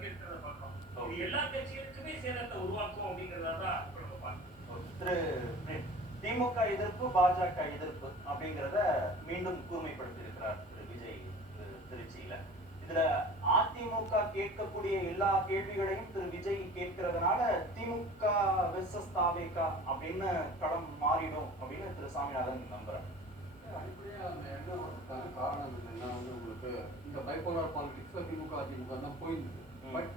பங்கேற்கிறத பார்க்கிறோம். இது எல்லா கட்சிகளுக்குமே சேதத்தை உருவாக்கும் அப்படிங்கிறத தான் இப்ப நம்ம பார்க்கிறோம். திமுக எதிர்ப்பு பாஜக எதிர்ப்பு அப்படிங்கிறத மீண்டும் கூர்மைப்படுத்தி இருக்கிறார் திரு விஜய் திருச்சியில. இதுல அதிமுக கேட்கக்கூடிய எல்லா கேள்விகளையும் திரு விஜய் கேட்கிறதுனால திமுக வெர்சஸ் தாவேகா அப்படின்னு களம் மாறிடும் அப்படின்னு திரு சாமிநாதன் நம்புறாங்க. அடிப்படையா அந்த எண்ணம் காரணம் என்னன்னா உங்களுக்கு இந்த பைபோலார் பாலிடிக்ஸ்ல திமுக அதிமுக தான் போயிருந்தது. பட்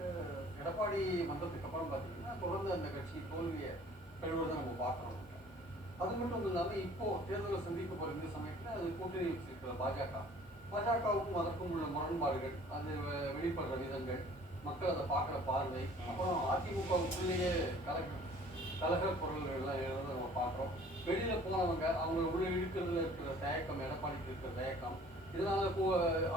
எடப்பாடி வந்ததுக்கு அப்புறம் பாத்தீங்கன்னா தொடர்ந்து அந்த கட்சி தோல்வியை பெறுவதை நம்ம பார்க்கறோம். அது மட்டும் இல்லாம இப்போ தேர்தலை சந்திக்க போற இந்த சமயத்துல அது கூட்டணி வச்சிருக்கிற பாஜகவுக்கும் அதற்கும் உள்ள முரண்பாடுகள், அது வெளிப்படுற விதங்கள், மக்கள் அதை பார்க்குற பார்வை, அப்புறம் அதிமுகவுக்குள்ளேயே கலக குரல்கள் எல்லாம் எழுத நம்ம பார்க்குறோம். வெளியில போனவங்க அவங்க உள்ள இழுக்கிறதுல இருக்கிற தயக்கம், எடப்பாடிக்கு இருக்கிற தயக்கம், இதனால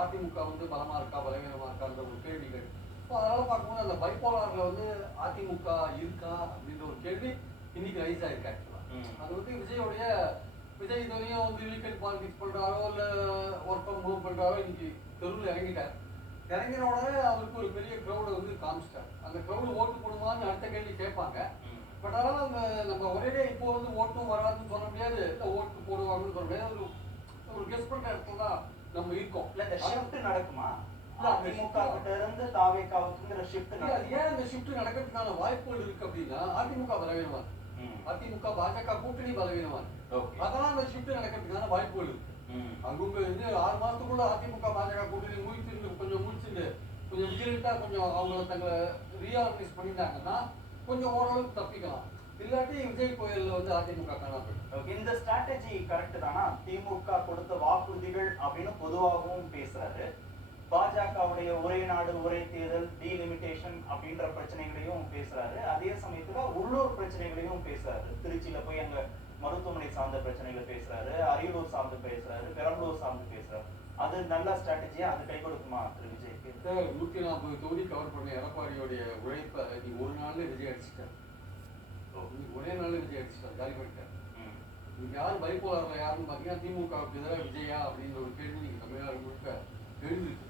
அதிமுக வந்து பலமா இருக்கா பலவீனமா இருக்கான்ற ஒரு கேள்விகள். ஸோ அதனால பார்க்கும்போது அந்த பைபோலார்ல வந்து அதிமுக இருக்கா அப்படின்ற ஒரு கேள்வி இன்னைக்கு ரைஸ் ஆயிருக்கு. ஆக்சுவலா அது வந்து விஜய் இதுவரையும் வந்து வீக்கெண்ட் பாலிடிக்ஸ் பண்றாரோ இல்ல ஒர்க் ஃப்ரம் ஹோம் பண்றாரோ இன்னைக்கு தெருவில் இறங்கிட்டார். இறங்கின உடனே அவருக்கு ஒரு பெரிய க்ரௌடை வந்து காமிச்சிட்டார். அந்த க்ரௌடு ஓட்டு போடுவான்னு அடுத்த கேள்வி கேட்பாங்க. பட் அதனால நம்ம ஒரே இப்போ வந்து ஓட்டும் வராதுன்னு சொல்ல முடியாது, இல்லை ஓட்டு போடுவாங்கன்னு சொல்ல முடியாது. ஒரு கெஸ் பண்ற இடத்துல தான் நம்ம இருக்கோம். இல்ல இந்த ஷிஃப்ட் நடக்குமா? அதிமுக கிட்ட இருந்து தாவேகாவுக்குங்கிற ஷிஃப்ட் ஏன் இந்த ஷிஃப்ட் நடக்கிறதுக்கான வாய்ப்புகள் இருக்கு அப்படின்னா அதிமுக பலவீனமா இருக்கு, அதிமுக பாஜக கூட்டணி பலவீனமா இருக்கு. அதெல்லாம் அந்த ஷிஃப்ட் நடக்கிறதுக்கான வாய்ப்புகள் இருக்கு. அவங்க வந்து 6 மாசத்துக்குள்ள அதிமுக பாஜக கூட்டணி முடிச்சுட்டு கொஞ்சம் விஜயிட்டா கொஞ்சம் அவங்கள தங்களை ரீஆர்கனைஸ் பண்ணிட்டாங்கன்னா கொஞ்சம் ஓரளவுக்கு தப்பிக்கலாம். இல்லாட்டி விஜய் கோயில்ல வந்து அதிமுக காணப்படும். இந்த ஸ்ட்ராட்டஜி கரெக்ட் தானா? திமுக கொடுத்த வாக்குறுதிகள் அப்படின்னு பொதுவாகவும் பேசுறாரு. பாஜகவுடைய ஒரே நாடு ஒரே தேர்தல், டீலிமிட்டேஷன் அப்படின்ற பிரச்சனைகளையும் பேசுறாரு. அதே சமயத்துல உள்ளூர் பிரச்சனைகளையும் பேசுறாரு. திருச்சியில போய் அங்க மருத்துவமனை சார்ந்த பிரச்சனைகளை பேசுறாரு, அரியலூர் சார்ந்து பேசுறாரு, பெரம்பலூர் சார்ந்து பேசுறாரு. அது நல்ல ஸ்ட்ராட்டஜியா? அது கை கொடுக்குமா திரு விஜய்க்கு? 140 தொகுதி கவர் பண்ண எடப்பாடியோடைய உழைப்பை நீ ஒரு நாள்ல விஜய் அடிச்சுட்டார். ஒரே நாள்ல விஜய் அடிச்சுட்டார், காலி பண்ணிட்டார். நீங்க யார் பைபோலார்ல யாருன்னு பாத்தீங்கன்னா திமுகவுக்கு எதிராக விஜயா அப்படின்ற ஒரு கேள்வி நீங்க தமிழ்நாடு முழுக்க எழுதிருக்கு.